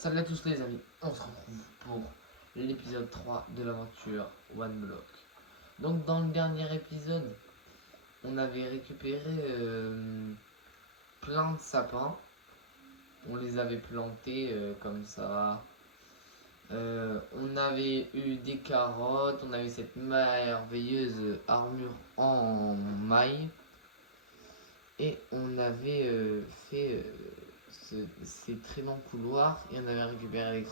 Salut à tous les amis, on se retrouve pour l'épisode 3 de l'aventure One Block. Donc dans le dernier épisode, on avait récupéré plein de sapins. On les avait plantés comme ça. On avait eu des carottes, on avait cette merveilleuse armure en maille. Et on avait fait ces très longs couloirs et on avait récupéré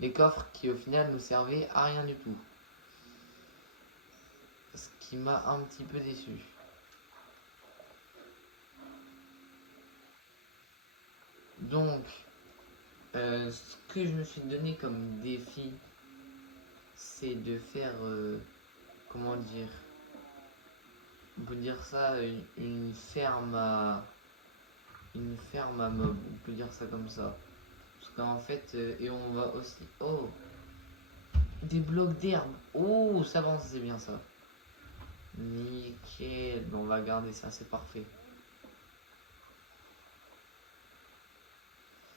les coffres qui au final nous servaient à rien du tout. Ce qui m'a un petit peu déçu. Donc, ce que je me suis donné comme défi, c'est de faire, comment dire, on peut dire ça, une ferme à mobs, on peut dire ça comme ça. Parce qu'en fait, et on va aussi, oh, des blocs d'herbe, oh, ça avance, c'est bien ça. Nickel, on va garder ça, c'est parfait.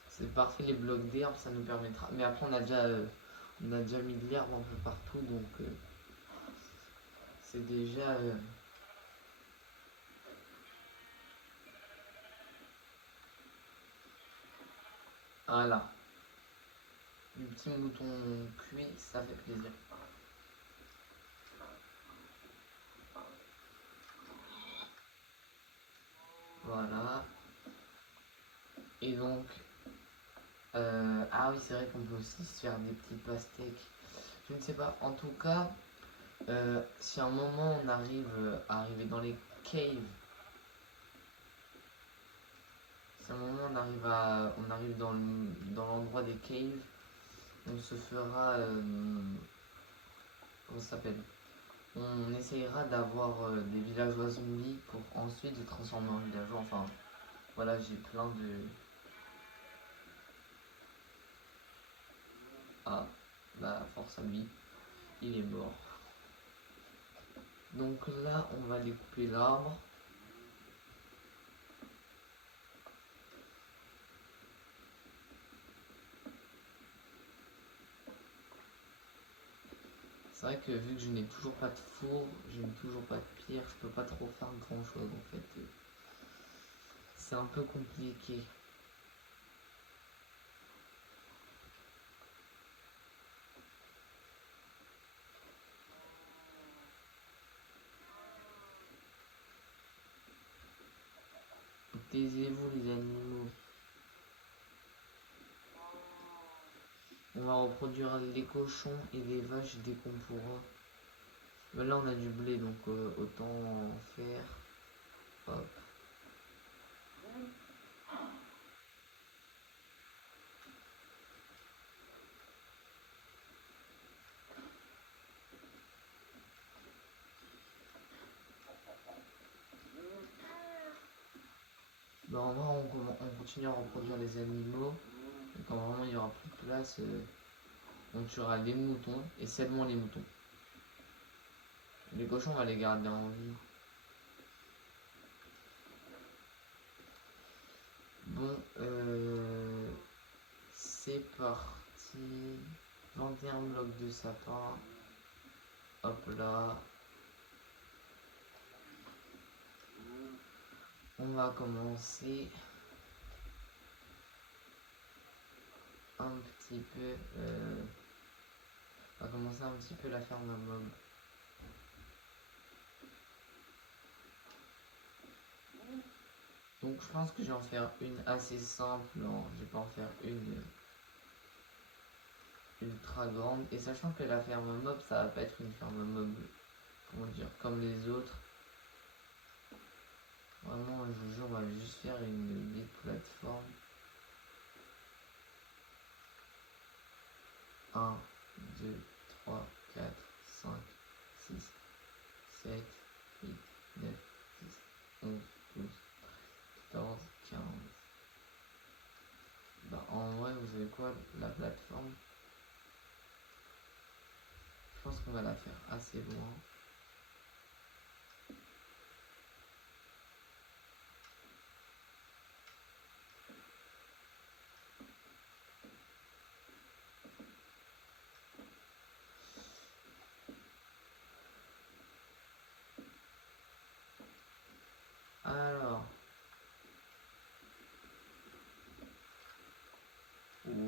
C'est parfait les blocs d'herbe, ça nous permettra. Mais après on a déjà mis de l'herbe un peu partout, donc c'est déjà voilà. Du petit mouton cuit, ça fait plaisir. Voilà. Et donc, ah oui, c'est vrai qu'on peut aussi se faire des petits pastèques. Je ne sais pas. En tout cas, si à un moment on arrive à arriver dans les caves, si à un moment on arrive dans l'endroit des caves, on se fera, comment ça s'appelle? On essayera d'avoir des villageois zombies pour ensuite les transformer en villageois. Enfin, voilà, j'ai plein de. Ah, bah, force à lui, il est mort. Donc là, on va découper l'arbre. C'est vrai que vu que je n'ai toujours pas de four, je n'ai toujours pas de pierre, je peux pas trop faire grand chose en fait. C'est un peu compliqué. Taisez-vous les animaux. On va reproduire les cochons et les vaches dès qu'on pourra. Mais là on a du blé donc autant en faire. Hop. Bah, en vrai, on continue à reproduire les animaux. Et quand vraiment il n'y aura plus de place, on tuera les moutons et seulement les moutons. Les cochons, on va les garder en vie. Bon, c'est parti. 21 blocs de sapin. Hop là. On va commencer un petit peu. On va commencer un petit peu la ferme à mob. Donc je pense que je vais en faire une assez simple. Non, je vais pas en faire une ultra grande. Et sachant que la ferme mob, ça va pas être une ferme mob, comment dire, comme les autres. Vraiment, je vous jure, on va juste faire une big plateforme. 1, 2, 3, 4, 5, 6, 7, 8, 9, 10, 11, 12, 14, 15. Bah, en vrai, vous savez quoi, la plateforme, je pense qu'on va la faire assez loin.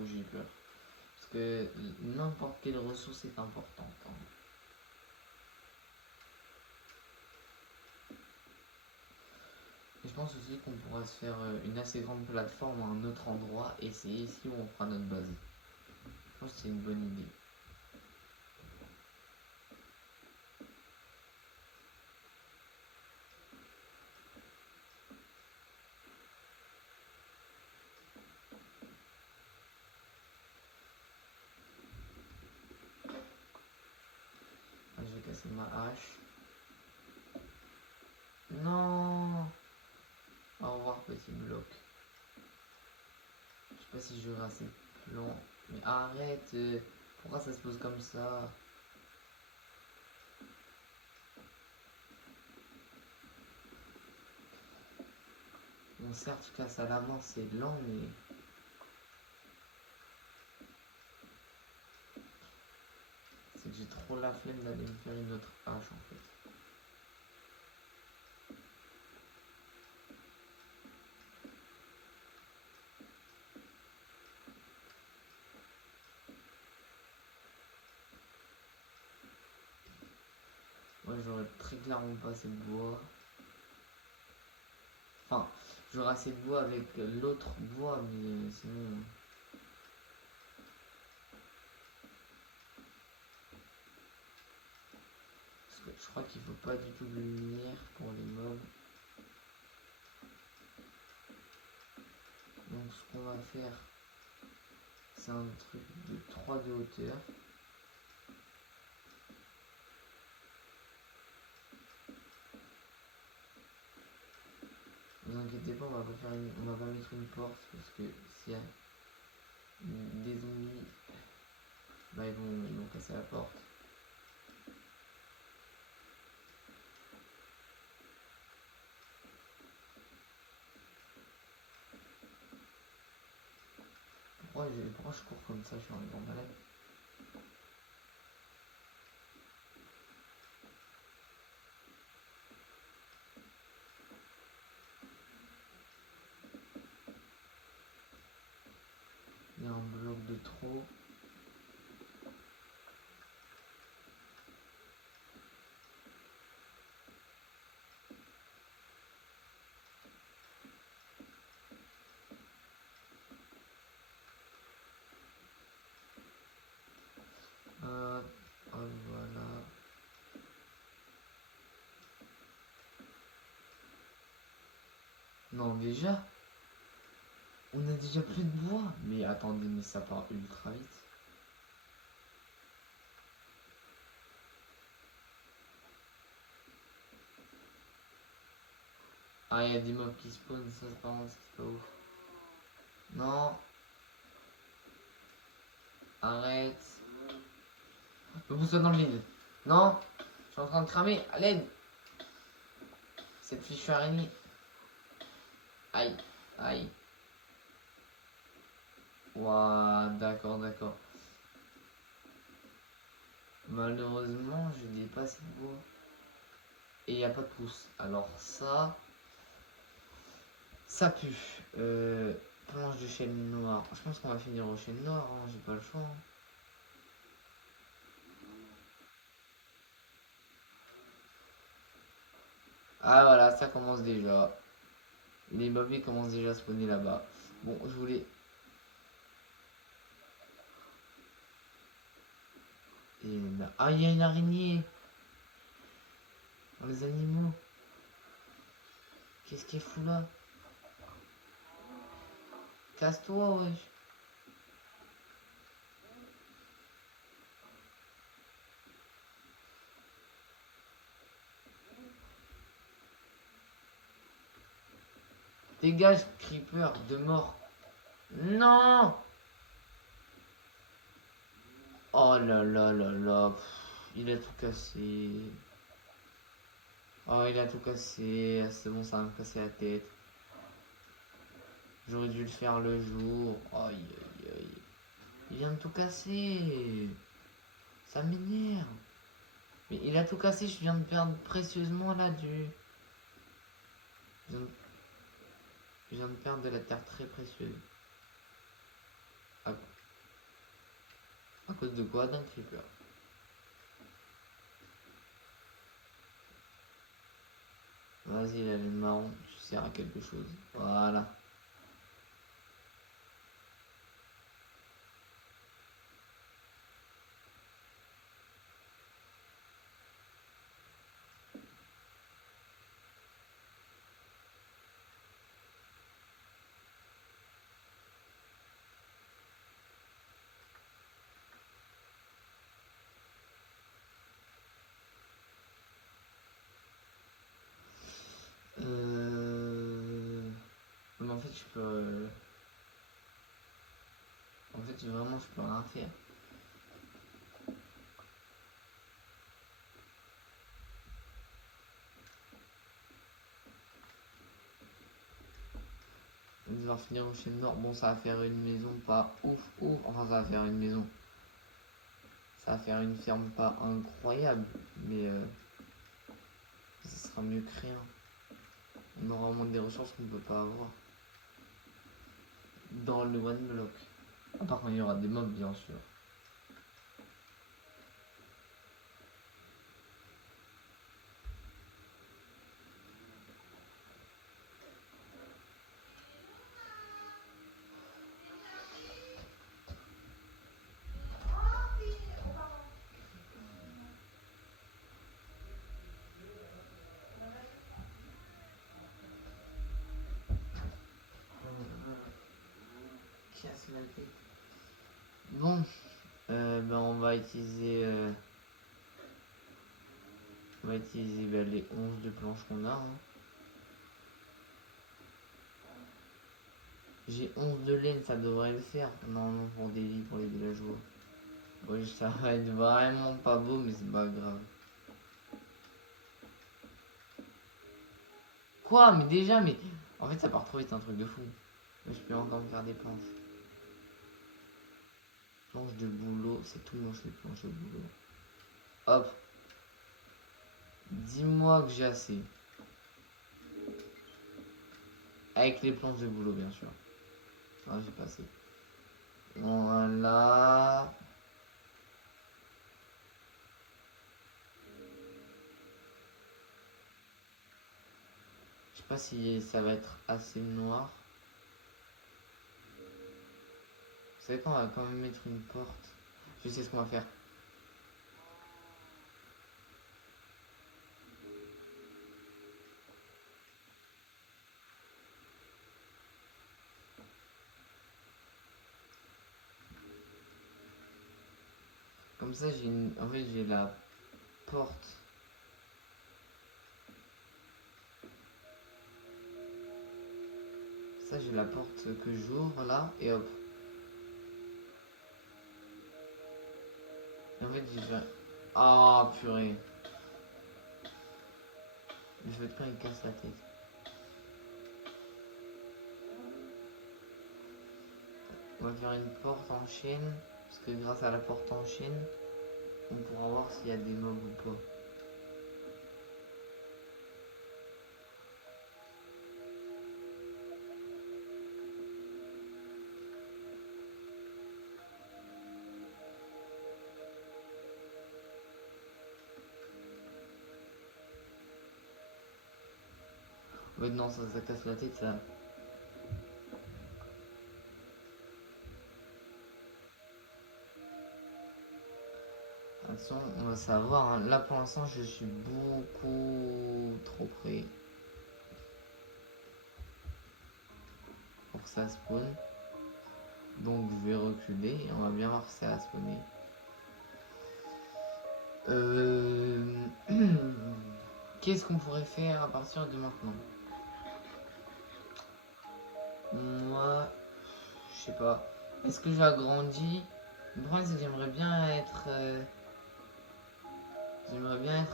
j'ai peur. Parce que n'importe quelle ressource est importante. Hein. Et je pense aussi qu'on pourra se faire une assez grande plateforme à un autre endroit et c'est ici où on fera notre base. Je pense que c'est une bonne idée. Ah, je vais casser ma hache. Non. Au revoir petit bloc. Je sais pas si j'aurai assez de plans. Mais arrête. Pourquoi ça se pose comme ça? Bon certes je casse à la main, c'est lent mais... C'est que j'ai trop la flemme d'aller me faire une autre hache en fait. Moi j'aurais très clairement pas assez de bois. Enfin, j'aurais assez de bois avec l'autre bois, mais sinon... Parce que je crois qu'il faut pas du tout de lumière pour les mobs. Donc ce qu'on va faire, c'est un truc de 3 de hauteur. Ne vous inquiétez pas, on va pas mettre une porte parce que s'il y a des zombies, bah ils vont casser la porte. Pourquoi je cours comme ça? Je suis un grand malade. Il y a un bloc de trop. Voilà. Non, déjà, on a déjà plus de bois. Mais attendez, mais ça part ultra vite. Ah, il y a des mobs qui spawnent, ça par contre, c'est pas ouf. Non. Arrête. Me pousse dans le vide. Non. Je suis en train de cramer. À l'aide. Cette fichue araignée. Aïe. Aïe. Ouah, d'accord, d'accord. Malheureusement, je n'ai pas assez de bois. Et il n'y a pas de pouce. Alors ça pue. Planche de chêne noir. Je pense qu'on va finir au chêne noir, hein, j'ai pas le choix. Hein. Ah voilà, ça commence déjà. Les mobs commencent déjà à spawner là-bas. Bon, je voulais... Ah, il y a une araignée. Dans les animaux. Qu'est-ce qui est fou là? Casse-toi, wesh. Dégage, creeper de mort. Non. Oh là là là là. Il a tout cassé. Oh, il a tout cassé. Ah, c'est bon, ça va me casser la tête. J'aurais dû le faire le jour. Aïe aïe aïe. Il vient de tout casser. Ça m'énerve. Mais il a tout cassé, je viens de perdre précieusement là du... Je viens de perdre de la terre très précieuse. Ah, cause de quoi? D'un creeper. Vas-y, la laine marron, tu sers à quelque chose. Voilà. Mais en fait, je peux. En fait, vraiment, je peux rien faire. On va devoir finir au chêne noir. Bon, ça va faire une maison pas ouf, ouf. Enfin, ça va faire une maison. Ça va faire une ferme pas incroyable. Mais ça sera mieux que rien. On aura au moins des ressources qu'on ne peut pas avoir. Dans le one block. À part quand il y aura des mobs, bien sûr. Casse la tête. Bon, ben on va utiliser les 11 de planches qu'on a. Hein. J'ai 11 de laine, ça devrait le faire. Non, non, pour des lits, pour les villageois. Oui, ça va être vraiment pas beau, mais c'est pas grave. Quoi? Mais déjà, mais... En fait, ça part trop vite, un truc de fou. Mais je peux encore me faire des planches. Planches de boulot, c'est tout moche les planches de boulot. Hop. Dis-moi que j'ai assez. Avec les planches de boulot, bien sûr. Ah, j'ai pas assez. Voilà. Je sais pas si ça va être assez noir. Vous savez quoi, on va quand même mettre une porte. Je sais ce qu'on va faire. Comme ça, j'ai une... En fait, j'ai la porte. Ça, j'ai la porte que j'ouvre là, et hop. Et en fait, j'ai fait... Ah, purée. Le feu de camp, il casse la tête. On va faire une porte en chaîne, parce que grâce à la porte en chaîne, on pourra voir s'il y a des mobs ou pas. Ouais, non, ça casse la tête, ça. Attention, on va savoir. Hein. Là, pour l'instant, je suis beaucoup trop près pour que ça spawn. Donc, je vais reculer et on va bien voir si ça a spawné. Qu'est-ce qu'on pourrait faire à partir de maintenant? Moi, je sais pas. Est-ce que j'agrandis? Le problème, c'est que j'aimerais bien être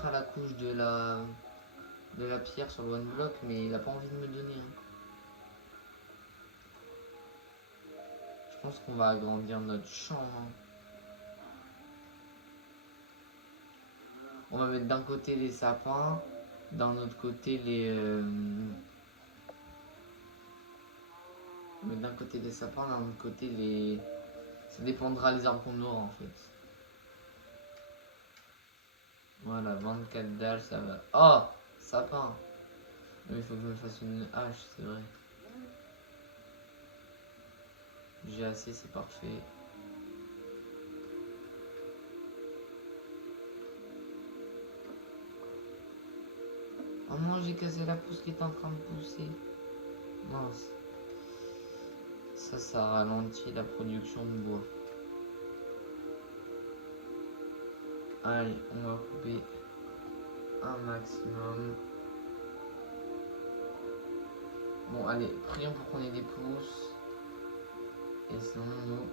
à la couche de la pierre sur le one block, mais il a pas envie de me donner. Hein. Je pense qu'on va agrandir notre champ. Hein. On va mettre d'un côté les sapins, d'un autre côté les. On va mettre d'un côté les sapins, d'un autre côté les. Ça dépendra les arbres qu'on aura en fait. Voilà, 24 dalles, ça va. Oh, sapin. Mais il faut que je me fasse une hache, c'est vrai. J'ai assez, c'est parfait. Oh non, j'ai cassé la pousse qui est en train de pousser. Mince. Ça ralentit la production de bois. Allez, on va couper un maximum. Bon, allez, prions pour qu'on ait des pousses. Et sinon, nous...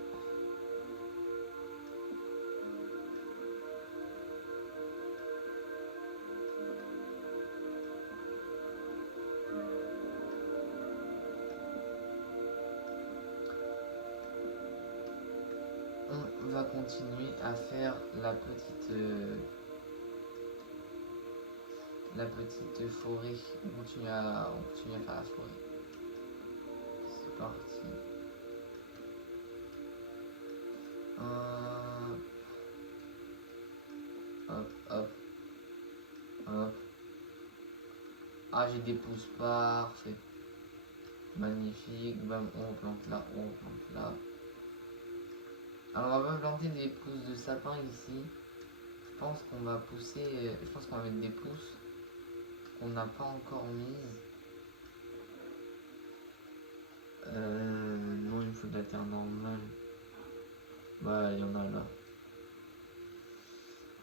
On va continuer à faire la petite forêt. On continue à faire la forêt. C'est parti. Hop, hop, hop. Ah, j'ai des pousses, parfait. Magnifique. Bam, on replante là, on replante là. Alors, on va pas planter des pousses de sapin ici. Je pense qu'on va pousser. Je pense qu'on va mettre des pousses qu'on n'a pas encore mises. Non, il me faut de la terre normale. Bah, il y en a là.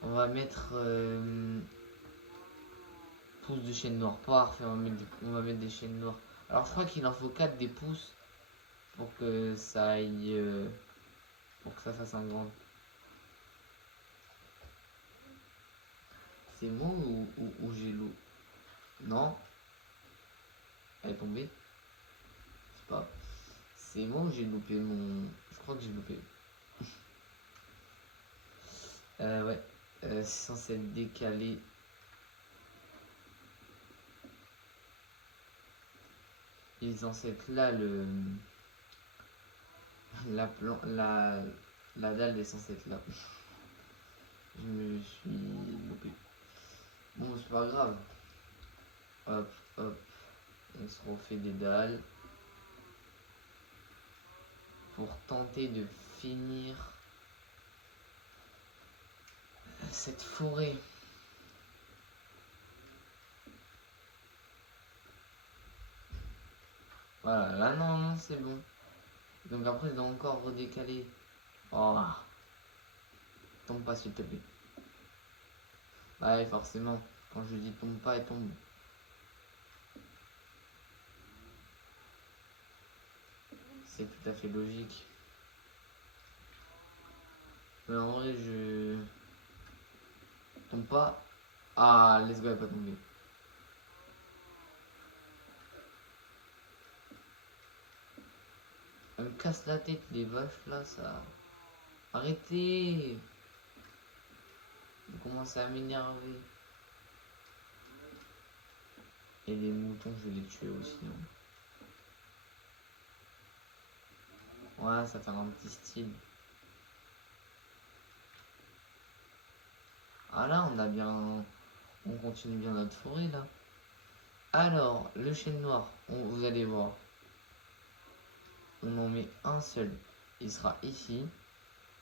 On va mettre pousses de chêne noir. Parfait, on va mettre des chênes noirs. Alors, je crois qu'il en faut 4 des pousses pour que ça aille. Pour que ça fasse un grand. C'est moi ou j'ai l'eau? Non? Elle est tombée? C'est pas. C'est moi ou j'ai loupé mon. Je crois que j'ai loupé. Ouais. C'est censé être décalé. Il est censé être là le. La dalle est censée être là. Je me suis loupé. Bon, c'est pas grave. Hop, hop. On se refait des dalles. Pour tenter de finir cette forêt. Voilà, là non, c'est bon. Donc après, je dois encore redécaler. Oh, tombe pas s'il te plaît. Ouais, forcément. Quand je dis tombe pas, elle tombe. C'est tout à fait logique. Mais en vrai, je tombe pas. Ah, let's go, elle est pas tombée. Elle me casse la tête, les vaches là, ça. Arrêtez! Vous commencez à m'énerver. Et les moutons, je vais les tuer aussi. Ouais, ça fait un petit style. Ah là, on a bien. On continue bien notre forêt là. Alors, le chêne noir, vous allez voir. On en met un seul. Il sera ici.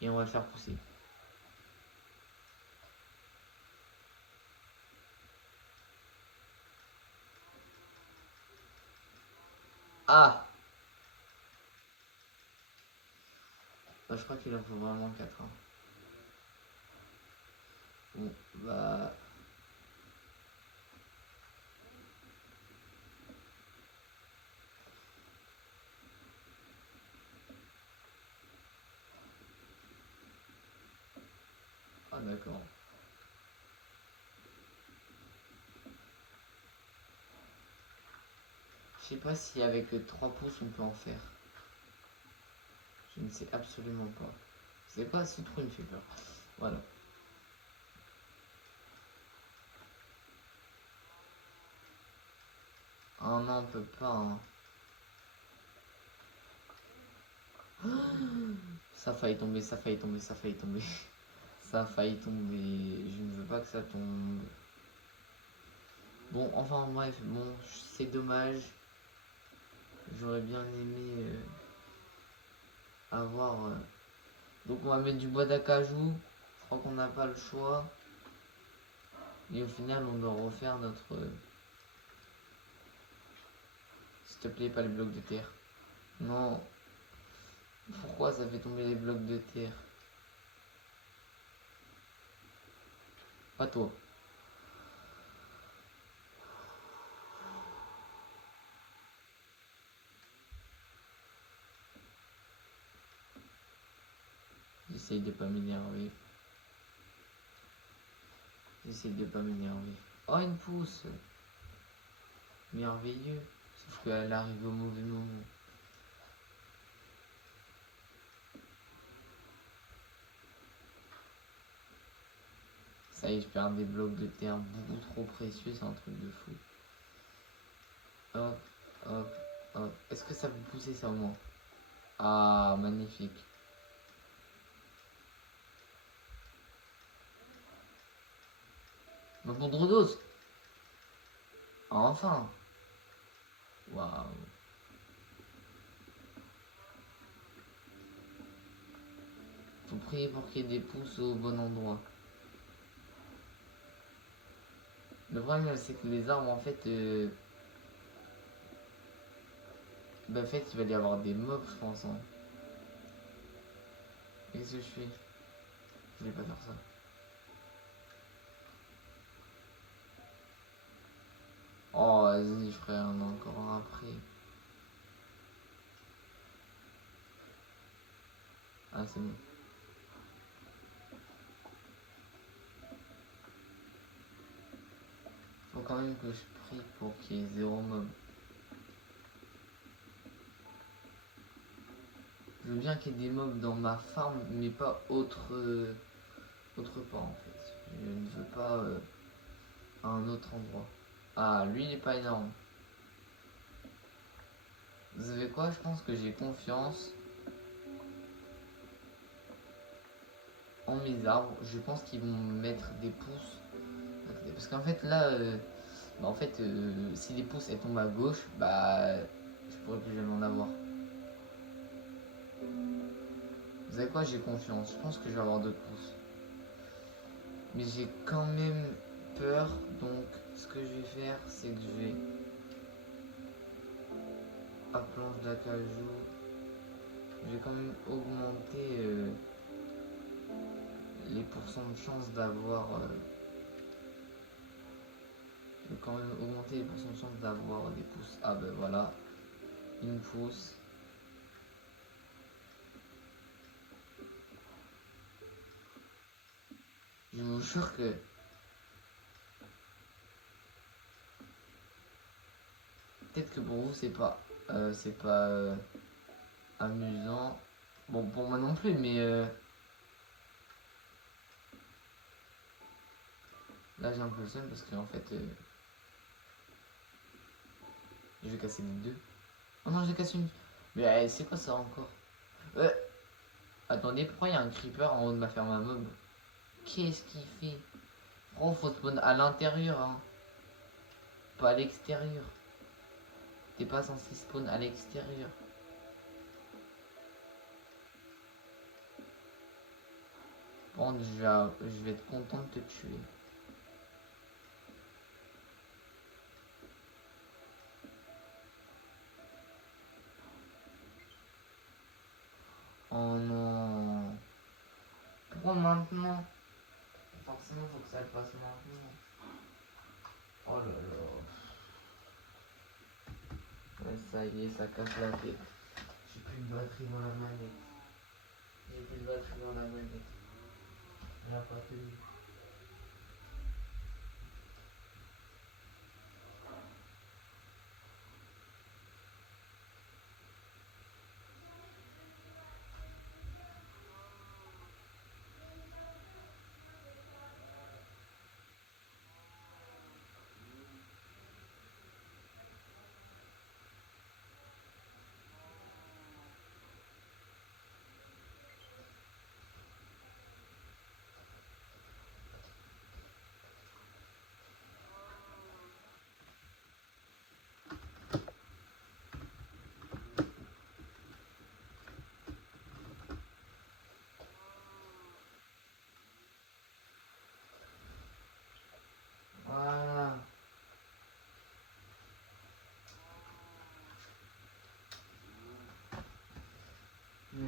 Et on va le faire pousser. Ah! Bah, je crois qu'il en faut vraiment 4. Hein. Bon, bah. Ah, d'accord. Je sais pas si avec 3 pouces on peut en faire. Je ne sais absolument pas. C'est quoi ce trou, il me fait peur. Voilà. Oh non, on peut pas. Hein. Ça faillit tomber, ça faillit tomber, ça faillit tomber. Ça a failli tomber. Je ne veux pas que ça tombe. Bon, enfin bref, bon, c'est dommage. J'aurais bien aimé avoir... Donc on va mettre du bois d'acajou. Je crois qu'on n'a pas le choix. Et au final, on doit refaire notre... S'il te plaît, pas les blocs de terre. Non. Pourquoi ça fait tomber les blocs de terre? Pas toi. J'essaye de pas m'énerver. J'essaye de pas m'énerver. Oh, une pousse! Merveilleux. Sauf qu'elle arrive au mauvais moment. Ça y est, je perds des blocs de terre beaucoup trop précieux, c'est un truc de fou. Hop, hop, hop. Est-ce que ça peut pousser ça au moins? Ah, magnifique. Ma poudre d'os. Enfin. Waouh. Faut prier pour qu'il y ait des pousses au bon endroit. Le problème, c'est que les arbres, en fait... Bah, en fait, il va y avoir des mobs, je pense. Hein. Qu'est-ce que je fais? Je vais pas faire ça. Oh, vas-y, frère, on a encore un après. Ah, c'est bon. Faut quand même que je prie pour qu'il y ait zéro mob. Je veux bien qu'il y ait des mobs dans ma farm, mais pas autre part en fait. Je ne veux pas à un autre endroit. Ah, lui il est pas énorme. Vous savez quoi? Je pense que j'ai confiance en mes arbres. Je pense qu'ils vont me mettre des pousses. Parce qu'en fait là, si les pousses elles tombent à gauche, bah je pourrais plus jamais en avoir. Vous savez quoi? J'ai confiance. Je pense que je vais avoir d'autres pousses. Mais j'ai quand même peur. Donc ce que je vais faire, c'est que je vais à planche d'acajou. Je vais quand même augmenter les pourcents de chance d'avoir. Je vais quand même augmenter les pourcents de chance d'avoir des pousses. Ah ben voilà, une pousse. Je vous jure que peut-être que pour vous c'est pas amusant. Bon pour moi non plus, mais là j'ai un peu le seum parce que en fait je vais casser les deux. Oh non j'ai cassé une. Mais c'est quoi ça encore? Attendez, pourquoi il y a un creeper en haut de ma ferme à mob? Qu'est-ce qu'il fait? Oh faut spawn à l'intérieur hein. Pas à l'extérieur. T'es pas censé spawn à l'extérieur. Bon, je vais être content de te tuer. Oh non. Pourquoi maintenant? Forcément, faut que ça le passe maintenant. Oh là là. Ouais, ça y est, ça casse la tête. J'ai plus de batterie dans la manette. J'ai plus de batterie dans la manette. Elle a pas tenu.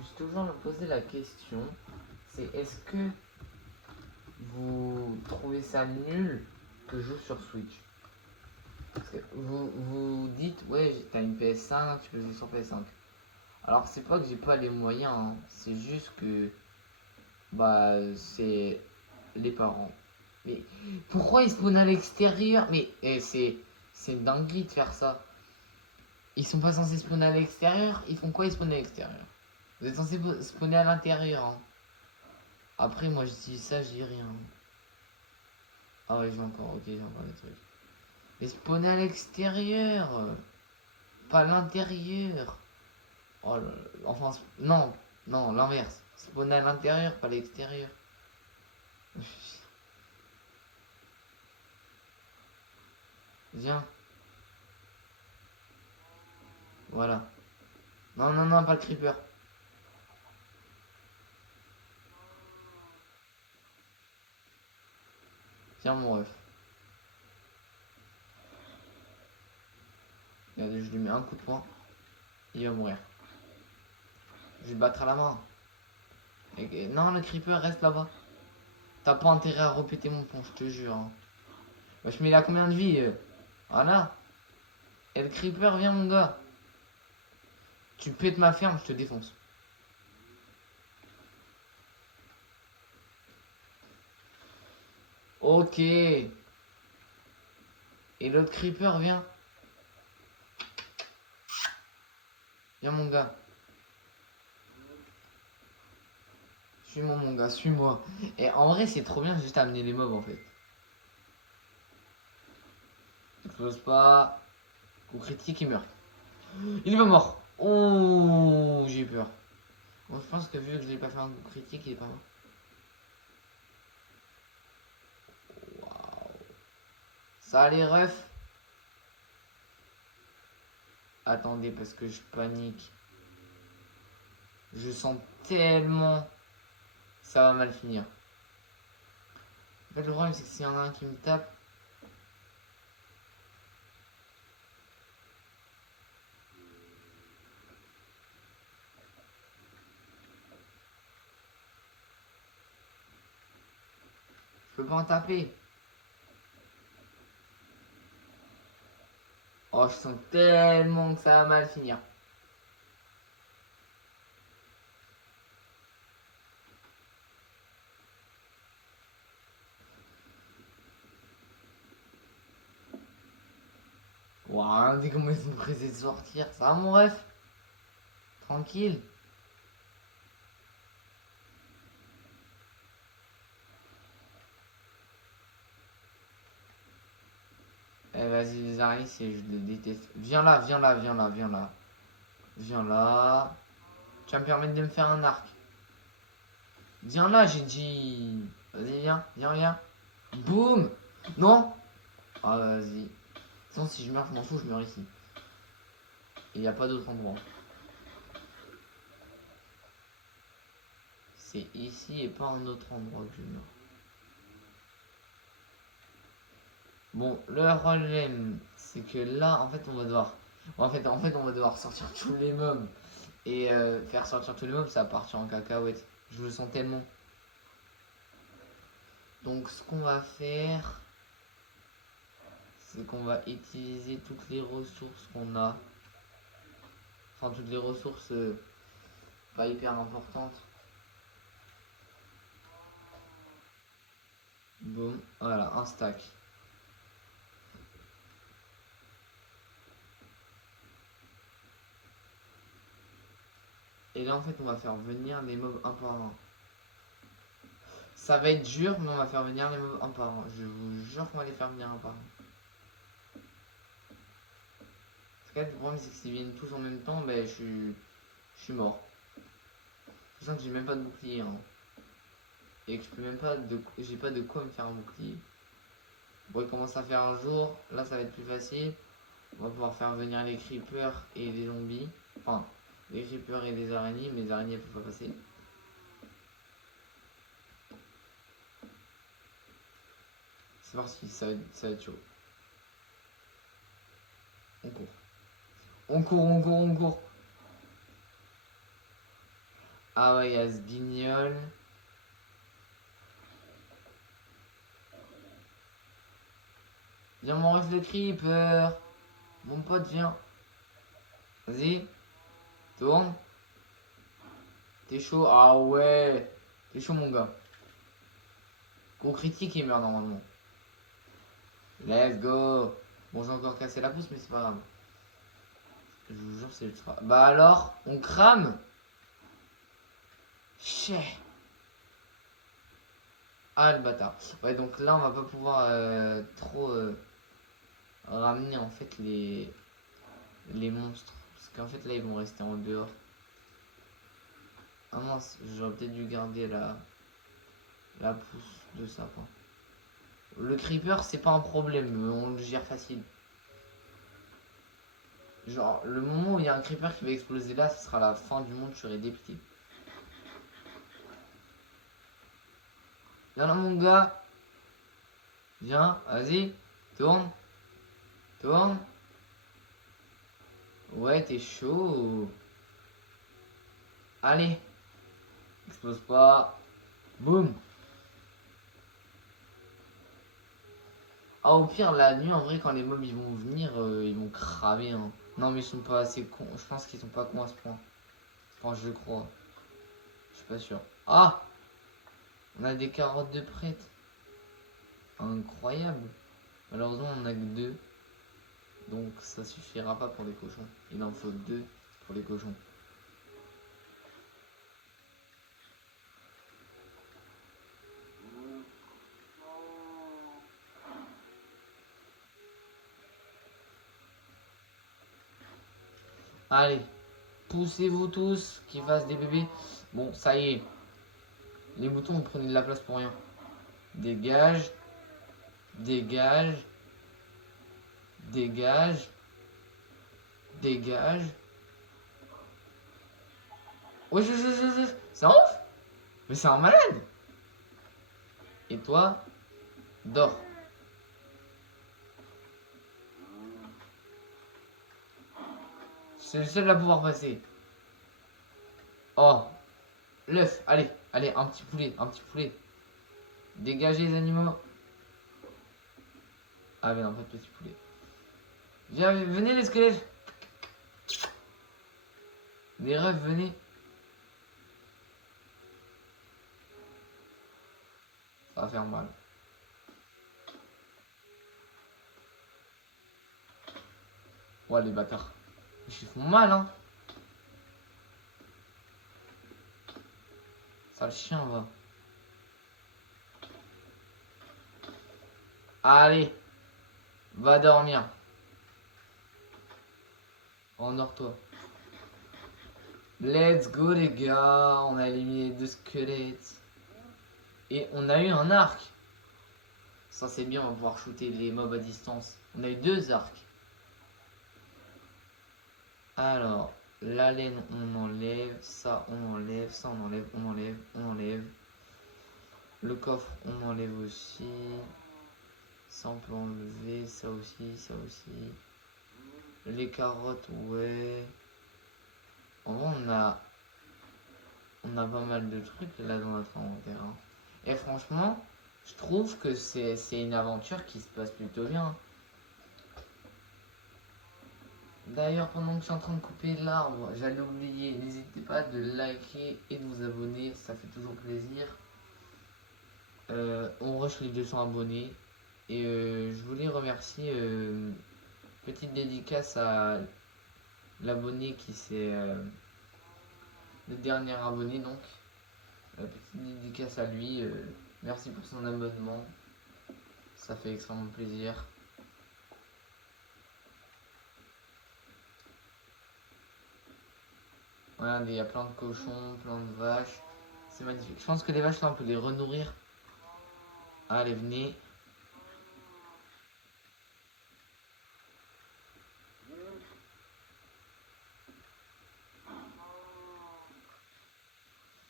suis toujours me poser la question, c'est est-ce que vous trouvez ça nul que je joue sur Switch? Parce que vous dites, ouais, t'as une PS5, tu peux jouer sur PS5. Alors c'est pas que j'ai pas les moyens, hein, c'est juste que bah c'est les parents. Mais pourquoi ils spawnent à l'extérieur? Mais c'est une dinguerie de faire ça. Ils sont pas censés spawner à l'extérieur, ils font quoi ils spawnent à l'extérieur? Vous êtes censé spawner à l'intérieur. Hein. Après moi je dis ça, je dis rien. Ah ouais j'ai encore, ok j'ai encore des trucs. Mais spawner à l'extérieur, pas à l'intérieur. Oh là là, enfin non, non l'inverse. Spawner à l'intérieur, pas à l'extérieur. Viens. Voilà. Non, non, non, pas le creeper. Tiens, mon ref. Regardez, je lui mets un coup de poing. Il va mourir. Je vais le battre à la main. Non, le creeper reste là-bas. T'as pas intérêt à répéter mon pont, je te jure. Hein. Wesh, mais il a combien de vie Voilà. Et le creeper, viens, mon gars. Tu pètes ma ferme, je te défonce. Ok. Et l'autre creeper, viens. Viens, mon gars. Suis-moi, mon gars, suis-moi. Et en vrai, c'est trop bien juste amener les mobs, en fait. Explose pas. Coup critique, il meurt. Il est pas mort. Oh, j'ai peur. Bon, je pense que vu que je n'ai pas fait un coup critique, il est pas mort. Waouh. Ça les refs. Attendez, parce que je panique. Je sens tellement ça va mal finir. En fait, le problème, c'est que s'il y en a un qui me tape. Je peux pas en taper. Oh, je sens tellement que ça va mal finir. Waouh, dès comment ils sont pressés de sortir. Ça va, mon ref? Tranquille. Eh, vas-y, les araignées, je les déteste. Viens là, viens là, viens là, viens là. Viens là. Tu vas me permettre de me faire un arc. Viens là, j'ai dit. Vas-y, viens, viens, viens. Boum. Non. Ah, vas-y. Sinon, si je meurs, je m'en fous, je meurs ici. Et il n'y a pas d'autre endroit. C'est ici et pas un autre endroit que je meurs. Bon, le problème, c'est que là, en fait, on va devoir. En fait, on va devoir sortir tous les mobs. Et faire sortir tous les mobs, ça va partir en cacahuète. Je le sens tellement. Donc, ce qu'on va faire, c'est qu'on va utiliser toutes les ressources qu'on a. Enfin, toutes les ressources pas hyper importantes. Boum, voilà, un stack. Et là, en fait, on va faire venir les mobs un par un. Ça va être dur, mais on va faire venir les mobs un par un. Je vous jure qu'on va les faire venir un par un. Parce que là, le problème, c'est que s'ils viennent tous en même temps, ben, je suis mort. Je sens que j'ai même pas de bouclier. Hein. Et que je peux même pas de. J'ai pas de quoi me faire un bouclier. Bon, il commence à faire un jour. Là, ça va être plus facile. On va pouvoir faire venir les creepers et les zombies. Enfin, les creepers et les araignées, mais les araignées peuvent pas passer. C'est parti, ça va être chaud. On court. On court, on court, on court. Ah ouais, il y a ce guignol. Viens mon ref le creeper. Mon pote, viens. Vas-y. Tourne. T'es chaud. Ah ouais. T'es chaud mon gars. Gros critique, il meurt normalement. Let's go. Bon, j'ai encore cassé la pousse, mais c'est pas grave. Je vous jure, c'est ultra. Bah alors, on crame. Chais. Ah le bâtard. Ouais, donc là, on va pas pouvoir trop ramener en fait les monstres. Parce qu'en fait, là, ils vont rester en dehors. Ah mince, j'aurais peut-être dû garder la pousse de sapin. Le creeper, c'est pas un problème, on le gère facile. Genre, le moment où il y a un creeper qui va exploser là, ce sera la fin du monde, je serai dépité. Viens là, mon gars. Viens, vas-y. Tourne. Tourne. Ouais, t'es chaud. Allez. Explose pas. Boum. Ah, au pire, la nuit, en vrai, quand les mobs ils vont venir, ils vont cramer. Hein. Non, mais ils sont pas assez cons. Je pense qu'ils sont pas cons à ce point. Enfin, je crois. Je suis pas sûr. Ah! On a des carottes de prêtre. Incroyable. Malheureusement, on a que deux. Donc, ça suffira pas pour les cochons. Il en faut deux pour les cochons. Allez, poussez-vous tous, qu'ils fassent des bébés. Bon, ça y est. Les moutons, vous prenez de la place pour rien. Dégage. Dégage. Dégage. Dégage. Ouais, c'est un ouf. Mais c'est un malade. Et toi, dors. C'est le seul à pouvoir passer. Oh, l'œuf. Allez, allez, un petit poulet, un petit poulet. Dégagez les animaux. Ah mais non, pas de petit poulet. Viens, venez les squelettes. Les refs, venez. Ça va faire mal. Ouais, les bâtards. Ils font mal, hein. Ça, le chien, va. Allez, va dormir. Endors-toi. Let's go, les gars. On a éliminé deux squelettes. Et on a eu un arc. Ça, c'est bien, on va pouvoir shooter les mobs à distance. On a eu deux arcs. Alors, la laine, on enlève. Ça, on enlève. Ça, on enlève. On enlève. On enlève. Le coffre, on enlève aussi. Ça, on peut enlever. Ça aussi. Ça aussi. Les carottes, ouais. En vrai, on a pas mal de trucs là dans notre inventaire. Hein. Et franchement, je trouve que c'est une aventure qui se passe plutôt bien. D'ailleurs, pendant que je suis en train de couper l'arbre, j'allais oublier, n'hésitez pas de liker et de vous abonner, ça fait toujours plaisir. On rush les 200 abonnés. Et je voulais remercier, petite dédicace à l'abonné qui s'est... le dernier abonné donc. Petite dédicace à lui. Merci pour son abonnement. Ça fait extrêmement plaisir. Regardez, il y a plein de cochons, plein de vaches. C'est magnifique. Je pense que les vaches là, on peut les renourrir. Allez, venez.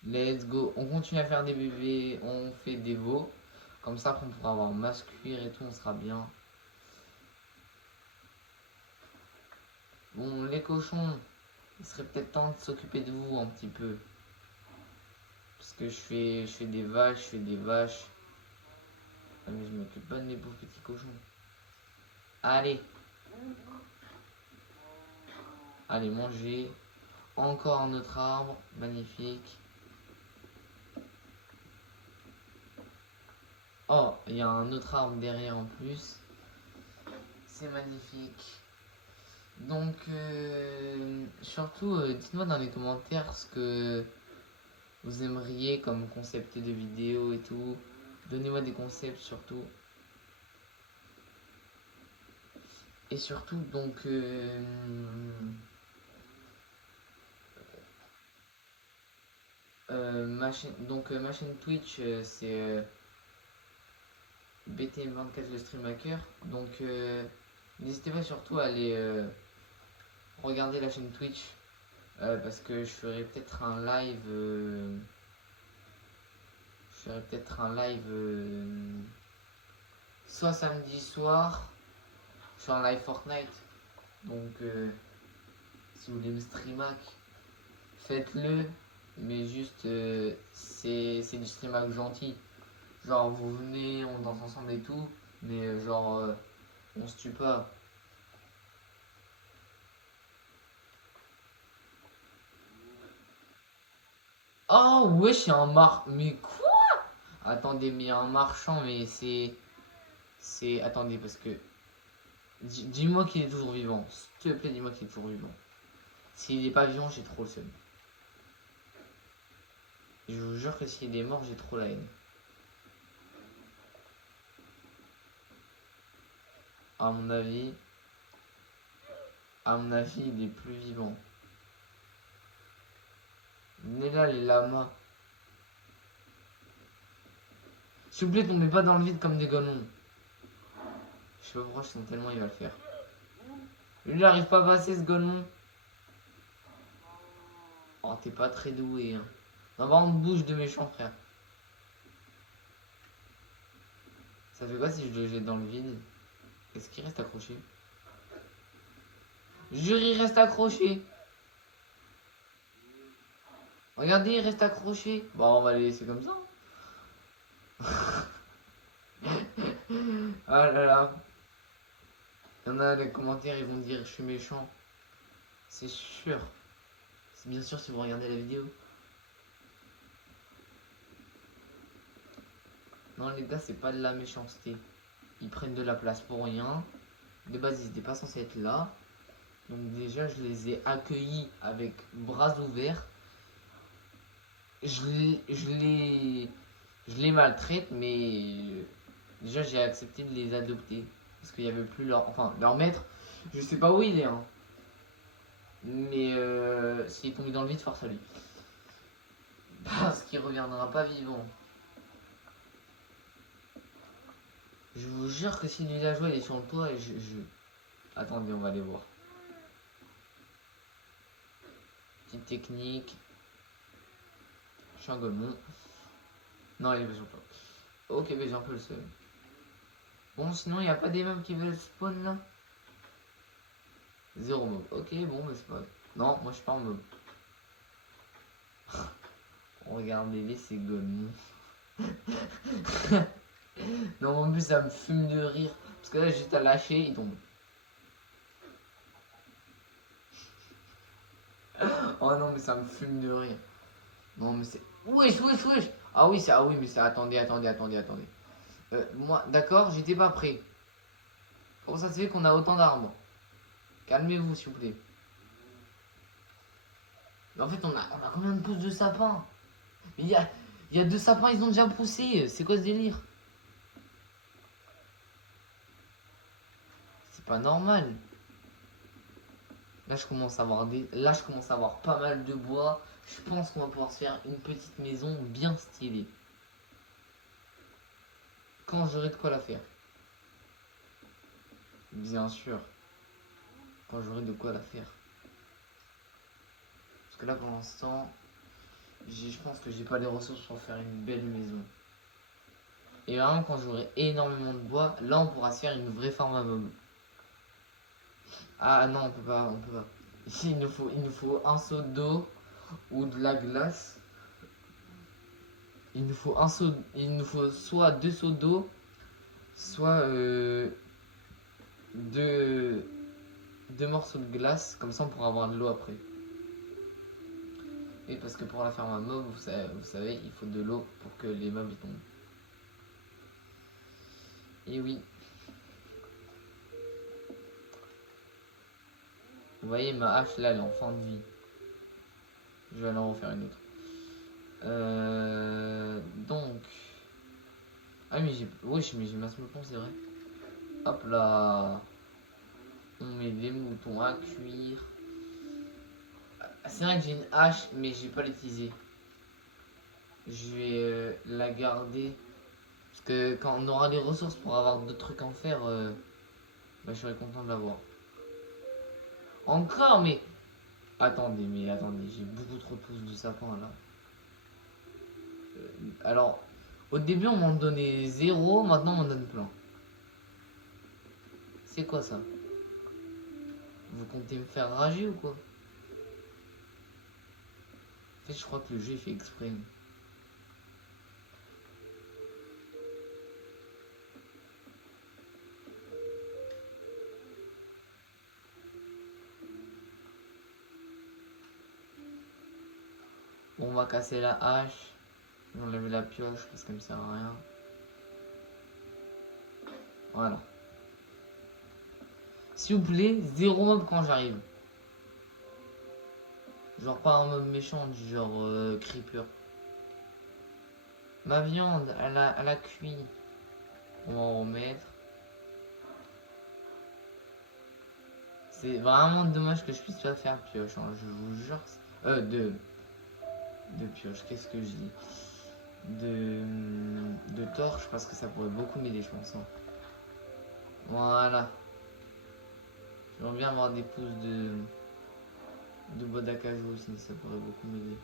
Let's go. On continue à faire des bébés. On fait des veaux. Comme ça, on pourra avoir masse cuir et tout. On sera bien. Bon, les cochons. Il serait peut-être temps de s'occuper de vous un petit peu. Parce que je fais des vaches, je fais des vaches. Ah, mais je m'occupe pas de mes pauvres petits cochons. Allez. Allez, manger. Encore un autre arbre. Magnifique. Oh, il y a un autre arbre derrière en plus. C'est magnifique. Donc, surtout, dites-moi dans les commentaires ce que vous aimeriez comme concept de vidéo et tout. Donnez-moi des concepts surtout. Et surtout, donc, ma chaîne Twitch, c'est BTM24 le stream hacker. Donc, n'hésitez pas surtout à aller regarder la chaîne Twitch. Parce que je ferai peut-être un live. Soit samedi soir, je fais un live Fortnite. Donc, si vous voulez me streamac, faites-le. Mais juste, c'est du streamac gentil. Genre, vous venez, on danse ensemble et tout. Mais genre, on se tue pas. Oh, wesh, il y a un Mais quoi? Attendez, mais il y a un marchand, mais c'est. Attendez, parce que. Dis-moi qu'il est toujours vivant. S'il te plaît, dis-moi qu'il est toujours vivant. S'il est pas vivant, j'ai trop le seum. Je vous jure que s'il est mort, j'ai trop la haine. À mon avis. À mon avis, il est plus vivant. Venez là, les lamas. S'il vous plaît, tombez pas dans le vide comme des golemons. Je sais pas pourquoi je sens tellement il va le faire. Lui, il arrive pas à passer ce golemon. Oh, t'es pas très doué, hein. Non, par contre, bouge de méchant, frère. Ça fait quoi si je le jette dans le vide? Est-ce qu'il reste accroché? Jure, il reste accroché. Regardez, il reste accroché. Bon, on va le laisser comme ça. Ah là là. Il y en a les commentaires, ils vont dire je suis méchant. C'est sûr. C'est bien sûr si vous regardez la vidéo. Non les gars, c'est pas de la méchanceté. Ils prennent de la place pour rien. De base, ils n'étaient pas censés être là. Donc déjà, je les ai accueillis avec bras ouverts. Je les maltraite, mais déjà j'ai accepté de les adopter. Parce qu'il n'y avait plus leur maître. Je sais pas où il est, hein. Mais s'il est tombé dans le vide, force à lui. Parce qu'il reviendra pas vivant. Je vous jure que si le villageois il est sur le toit et Attendez, on va aller voir. Petite technique. Je suis un golemon. Non, il est pas sur le toit. Ok, mais j'ai un peu le seum. Bon, sinon, il n'y a pas des mobs qui veulent spawn là? Zéro mob. Ok, bon, mais c'est pas. Non, moi je suis pas un mob. Regarde, bébé, c'est golemon. Non, en plus, ça me fume de rire. Parce que là, juste à lâcher, il tombe. Oh non, mais ça me fume de rire. Non, mais c'est. Wesh, wesh, wesh. Ah oui, ah oui, mais ça. Attendez. Moi, d'accord, j'étais pas prêt. Comment ça se fait qu'on a autant d'arbres? Calmez-vous, s'il vous plaît. Mais en fait, on a combien de pousses de sapins? Mais il y a deux sapins, ils ont déjà poussé. C'est quoi ce délire? C'est pas normal. Là, je commence à avoir pas mal de bois. Je pense qu'on va pouvoir se faire une petite maison bien stylée. Quand j'aurai de quoi la faire. Bien sûr. Quand j'aurai de quoi la faire. Parce que là, pour l'instant, je pense que j'ai pas les ressources pour faire une belle maison. Et vraiment, quand j'aurai énormément de bois, là, on pourra se faire une vraie farm à mobs. Ah non, on peut pas. Ici, il nous faut un seau d'eau ou de la glace. il nous faut un seau, il nous faut soit 2 seaux d'eau, soit 2 morceaux de glace, comme ça on pourra avoir de l'eau après. Et parce que pour la ferme à mobs, vous savez, il faut de l'eau pour que les mobs tombent. Et oui. Vous voyez, ma hache là, elle est en fin de vie. Je vais aller en refaire une autre. Donc. Ah, mais j'ai. Wesh, mais j'ai ma smoke, c'est vrai. Hop là. On met des moutons à cuire. C'est vrai que j'ai une hache, mais j'ai pas l'utiliser. Je vais la garder. Parce que quand on aura les ressources pour avoir d'autres trucs à en faire, bah, je serai content de l'avoir. Encore, mais. Attendez, j'ai beaucoup trop de pousses de sapin là. Alors, au début on m'en donnait 0, maintenant on m'en donne plein. C'est quoi ça? Vous comptez me faire rager ou quoi? En fait, je crois que le jeu il fait exprès. Bon, on va casser la hache. Je vais enlever la pioche parce qu'elle me sert à rien. Voilà. S'il vous plaît, 0 mob quand j'arrive. Genre pas un mob méchant, du genre creeper. Ma viande, elle a cuit. On va en remettre. C'est vraiment dommage que je puisse pas faire pioche, hein, je vous jure. De pioche, qu'est-ce que je dis? De torche, parce que ça pourrait beaucoup m'aider, je pense. Hein. Voilà. J'aimerais bien avoir des pousses de bois d'acajou aussi, ça pourrait beaucoup m'aider.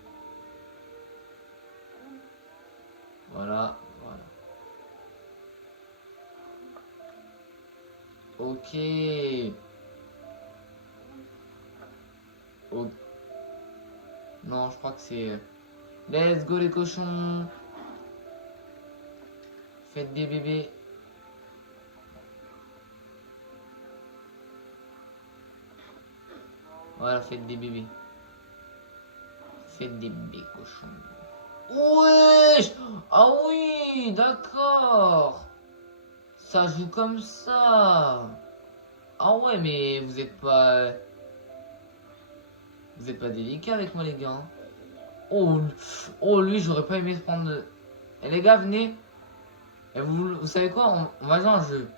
Voilà, voilà. Ok. Oh. Non, je crois que c'est... Let's go les cochons. Faites des bébés. Voilà, faites des bébés. Faites des bébés cochons. Wesh! Ah oui, d'accord. Ça joue comme ça. Ah ouais, mais vous êtes pas... Vous êtes pas délicat avec moi les gars. Hein. Oh, oh lui, j'aurais pas aimé se prendre... Et les gars, venez. Et vous savez quoi, on va jouer un jeu.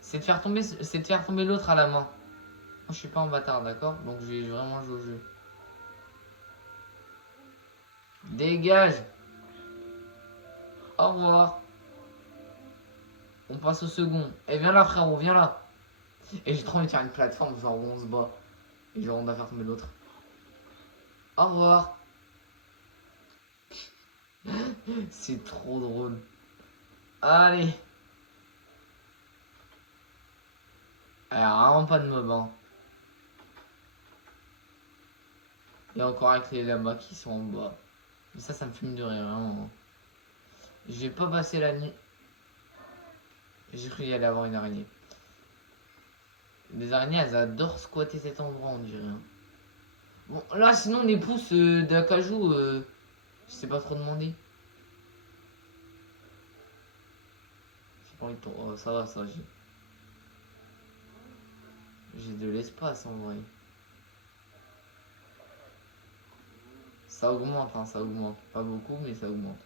C'est de faire tomber l'autre à la main. Moi, je suis pas un bâtard, d'accord? Donc je vais vraiment jouer au jeu. Dégage. Au revoir. On passe au second. Et viens là, frérot, viens là. Et j'ai trop envie de faire une plateforme, genre où on se bat. Et genre on va faire tomber l'autre. Au revoir. C'est trop drôle. Allez. Alors, vraiment pas de mob, hein. Et encore avec les là-bas qui sont en bas. Mais ça me fume de rire, vraiment. J'ai pas passé la nuit. J'ai cru y aller avoir une araignée. Les araignées, elles adorent squatter cet endroit, on dirait. Hein. Bon, là, sinon, les pousses d'acajou, je sais pas trop demander. J'ai pas envie de... Oh, ça va, ça, j'ai de l'espace, en vrai. Ça augmente, hein, ça augmente. Pas beaucoup, mais ça augmente.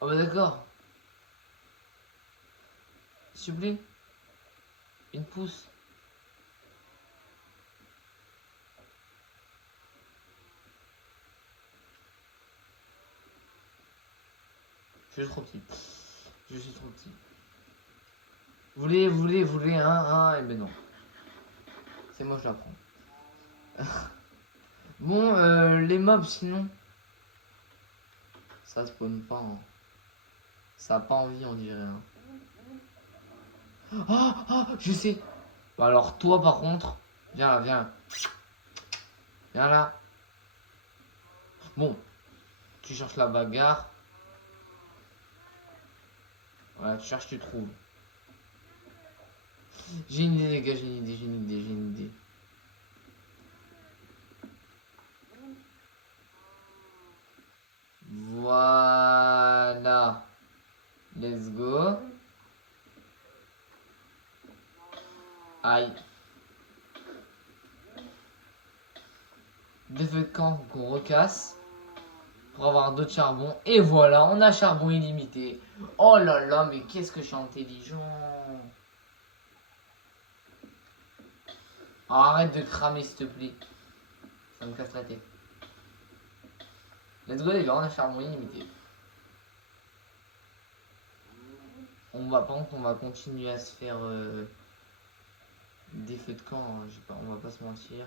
Oh bah d'accord. S'il vous plaît. Une pousse. Je suis trop petit. Je suis trop petit. Vous voulez un, et ben non. C'est moi je la prends. Bon, les mobs sinon. Ça spawn pas. Hein. Ça a pas envie, on dirait. Hein. Oh, oh, je sais. Bah alors toi par contre, viens là, viens. Viens là. Bon, tu cherches la bagarre. Voilà, tu cherches, tu trouves. J'ai une idée les gars, j'ai une idée, j'ai une idée, j'ai une idée. Voilà. Let's go. Aïe. Des feux de camp qu'on recasse. Pour avoir d'autres charbons. Et voilà, on a charbon illimité. Oh là là, mais qu'est-ce que je suis intelligent. Oh, arrête de cramer s'il te plaît. Ça me casse la tête. Let's go les gars, on a charbon illimité. On va, par contre, on va continuer à se faire des feux de camp. Hein. Pas, on va pas se mentir.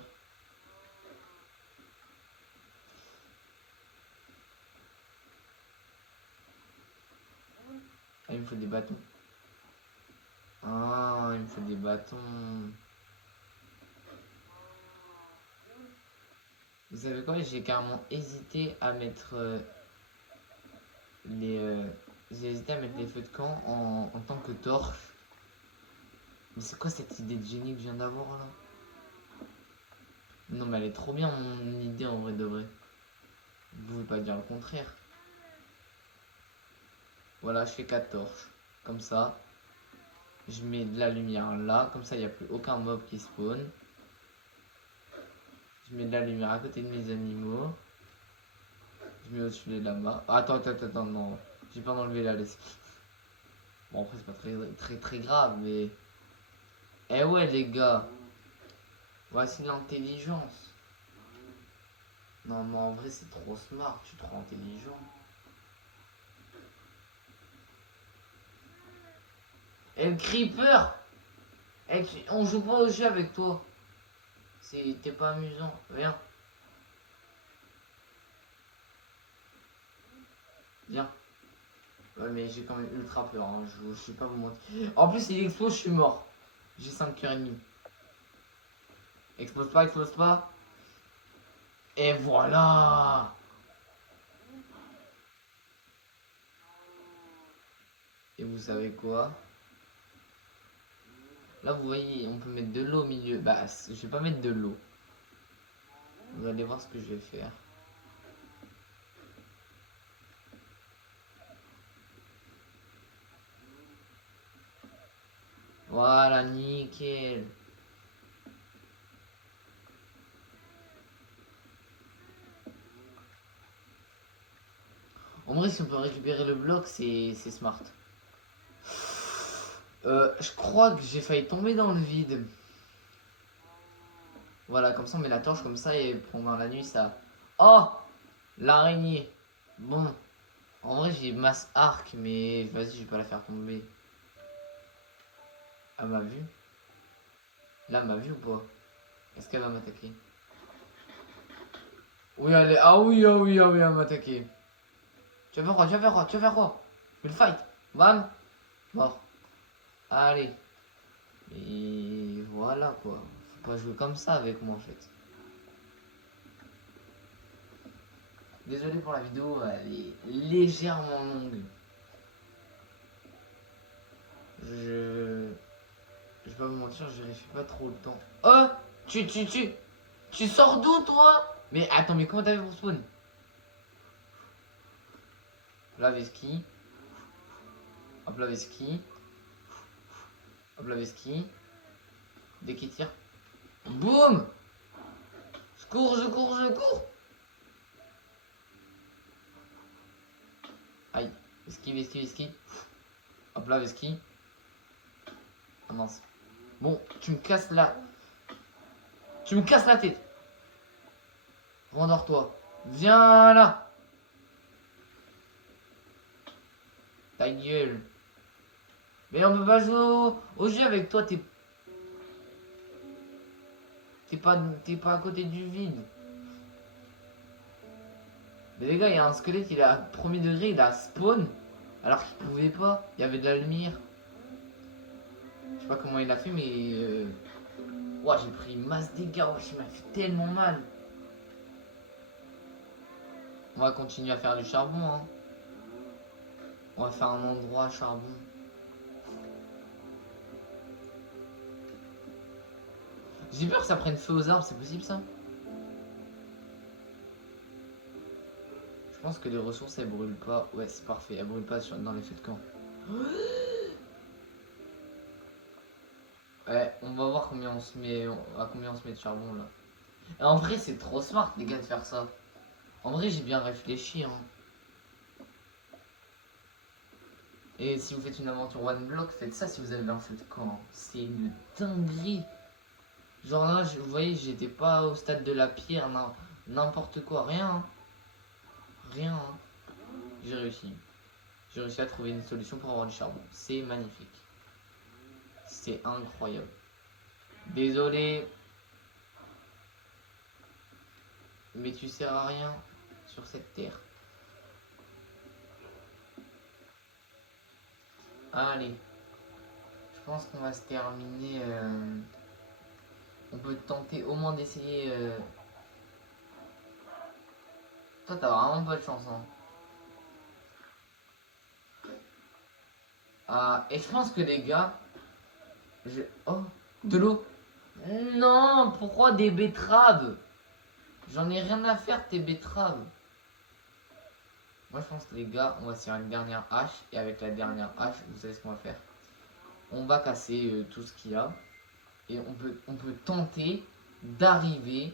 Ah, il me faut des bâtons. Ah, il me faut des bâtons. Vous savez quoi? J'ai carrément hésité à mettre j'ai hésité à mettre les feux de camp en tant que torche. Mais c'est quoi cette idée de génie que je viens d'avoir là? Non mais elle est trop bien mon idée en vrai de vrai. Vous pouvez pas dire le contraire. Voilà, je fais 4 torches. Comme ça. Je mets de la lumière là. Comme ça, il n'y a plus aucun mob qui spawn. Je mets de la lumière à côté de mes animaux. Je mets au-dessus de là-bas. Attends, non. J'ai pas enlevé la laisse. Bon, après, c'est pas très grave, mais. Eh ouais, les gars. Voici l'intelligence. Non, mais en vrai, c'est trop smart. Je suis trop intelligent. Et le creeper! On joue pas au jeu avec toi. T'es pas amusant. Viens. Viens. Ouais, mais j'ai quand même ultra peur. Hein. Je sais pas vous mentir. En plus, il explose, je suis mort. J'ai 5 cœurs et demi. Explose pas, explose pas. Et voilà. Et vous savez quoi? Là, vous voyez, on peut mettre de l'eau au milieu. Bah, je vais pas mettre de l'eau. Vous allez voir ce que je vais faire. Voilà, nickel. En vrai, si on peut récupérer le bloc, c'est smart. Je crois que j'ai failli tomber dans le vide. Voilà, comme ça on met la torche comme ça et pendant la nuit ça... Oh! L'araignée. Bon. En vrai j'ai masse arc mais vas-y je vais pas la faire tomber. Elle m'a vu. Là elle m'a vu ou pas? Est-ce qu'elle va m'attaquer? Oui elle est... Ah oui, ah oui, ah oui, elle m'a attaqué. Tu vas faire quoi? Tu vas faire quoi? Tu vas faire quoi? Une fight. Bam. Mort. Allez. Et voilà quoi. Faut pas jouer comme ça avec moi en fait. Désolé pour la vidéo, elle est légèrement longue. Je vais pas vous mentir, je vérifie pas trop le temps. Oh! Tu sors d'où toi? Mais attends, mais comment t'as fait pour spawn? Là, ski. Hop là, ski. Hop là, ski. Dès qu'il tire. Boum! Je cours, je cours, je cours! Aïe. Ski. Hop là, ski. Ah mince. Bon, tu me casses la... Tu me casses la tête. Rendors-toi. Viens là. Ta gueule. Mais on peut pas jouer au jeu avec toi, t'es pas à côté du vide. Mais les gars, il y a un squelette, il est à premier degré, il a spawn Alors qu'il pouvait pas, il y avait de la lumière. Je sais pas comment il a fait, mais ouah, j'ai pris masse dégâts, wesh, il m'a fait tellement mal. On va continuer à faire du charbon, hein. On va faire un endroit à charbon. J'ai peur que ça prenne feu aux arbres, c'est possible ça? Je pense que les ressources elles brûlent pas. Ouais, c'est parfait, elles brûlent pas dans les feux de camp. Ouais, on va voir combien on se met, à combien on se met de charbon là. Et en vrai, c'est trop smart les gars de faire ça. En vrai, j'ai bien réfléchi, hein. Et si vous faites une aventure one block, faites ça si vous avez un feu de camp. C'est une dinguerie. Genre là, vous voyez, j'étais pas au stade de la pierre, n'importe quoi, rien. Hein. Rien. Hein. J'ai réussi. J'ai réussi à trouver une solution pour avoir du charbon. C'est magnifique. C'est incroyable. Désolé. Mais tu sers à rien sur cette terre. Allez. Je pense qu'on va se terminer. On peut tenter au moins d'essayer. Toi, t'as vraiment pas de chance. Hein. Ah, et je pense que les gars. Oh, de l'eau. Non, pourquoi des betteraves? J'en ai rien à faire tes betteraves. Moi je pense que les gars, on va se faire une dernière hache. Et avec la dernière hache, vous savez ce qu'on va faire? On va casser tout ce qu'il y a. Et on peut tenter d'arriver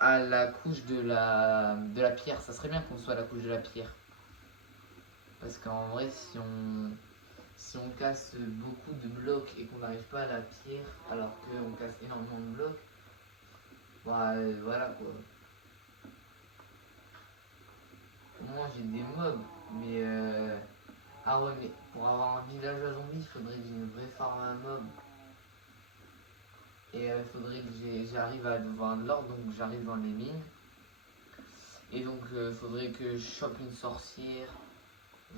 à la couche de la pierre. Ça serait bien qu'on soit à la couche de la pierre. Parce qu'en vrai, si on casse beaucoup de blocs et qu'on n'arrive pas à la pierre, alors qu'on casse énormément de blocs, bah voilà quoi. Au moins j'ai des mobs, mais ah ouais, mais pour avoir un village à zombies, il faudrait que j'ai une vraie farm à mobs. Et il faudrait que j'arrive à voir de l'or, donc j'arrive dans les mines. Et donc il faudrait que je chope une sorcière,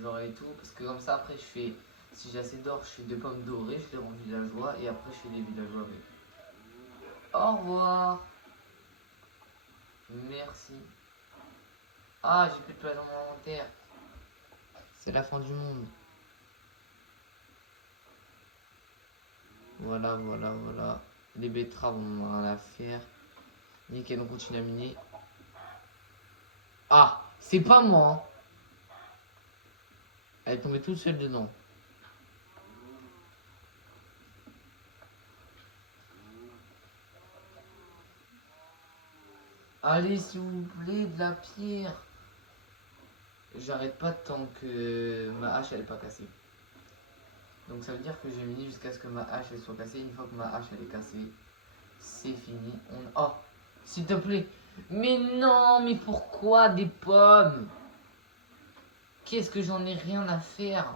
genre et tout, parce que comme ça après je fais, si j'ai assez d'or, je fais des pommes dorées, je les rends villageois, et après je fais des villageois avec. Au revoir. Merci. Ah, j'ai plus de place dans mon inventaire. C'est la fin du monde. Voilà, voilà, voilà. Les betteraves, on a rien à faire. Nickel, on continue à miner. Ah, c'est pas moi. Hein. Elle est tombée toute seule dedans. Allez, s'il vous plaît, de la pierre. J'arrête pas tant que ma hache elle est pas cassée. Donc ça veut dire que j'ai miné jusqu'à ce que ma hache elle soit cassée. Une fois que ma hache elle est cassée, c'est fini. Oh, s'il te plaît. Mais non, mais pourquoi des pommes? Qu'est-ce que j'en ai rien à faire?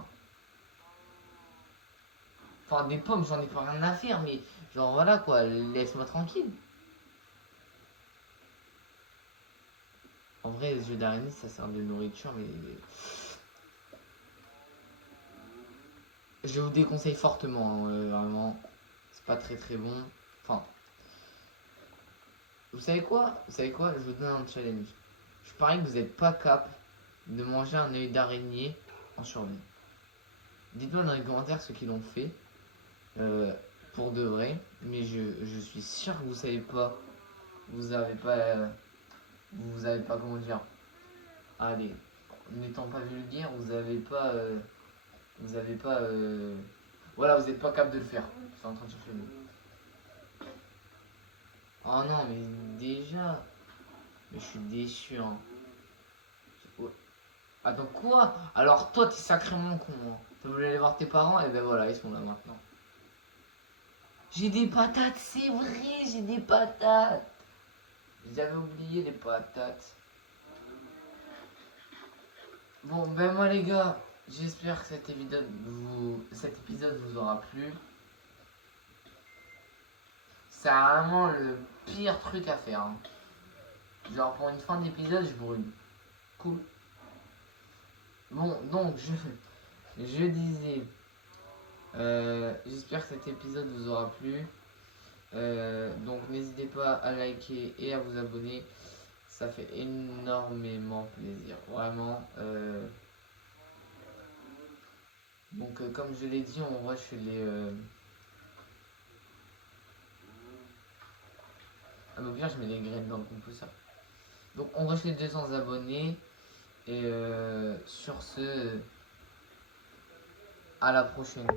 Enfin, des pommes, j'en ai pas rien à faire, mais genre voilà quoi, laisse-moi tranquille. En vrai, les œufs d'araignée, ça sert de nourriture, mais. Je vous déconseille fortement, hein, vraiment. C'est pas très très bon. Enfin. Vous savez quoi? Vous savez quoi? Je vous donne un challenge. Je parie que vous n'êtes pas cap de manger un œil d'araignée en survie. Dites-moi dans les commentaires ceux qui l'ont fait. Pour de vrai. Mais je suis sûr que vous savez pas. Vous avez pas. Vous avez pas comment dire. Allez. N'étant pas vulgaire, vous avez pas. Vous avez pas. Voilà, vous n'êtes pas capable de le faire. Je suis en train de chercher le mot. Oh non, mais déjà. Mais je suis déçu, hein. Ouais. Attends, quoi? Alors toi, t'es sacrément con. Hein. Tu voulais aller voir tes parents, et ben voilà, ils sont là maintenant. J'ai des patates, c'est vrai, j'ai des patates. J'avais oublié les patates. Bon, ben moi les gars, j'espère que cet épisode vous aura plu. C'est vraiment le pire truc à faire. Hein. Genre pour une fin d'épisode, je brûle. Cool. Bon, donc je disais, j'espère que cet épisode vous aura plu. Donc n'hésitez pas à liker et à vous abonner. Ça fait énormément plaisir. Vraiment. Donc comme je l'ai dit, on rush les... Ah mais bien, je mets les graines dans le composteur. Donc on rush les 200 abonnés. Et sur ce, à la prochaine.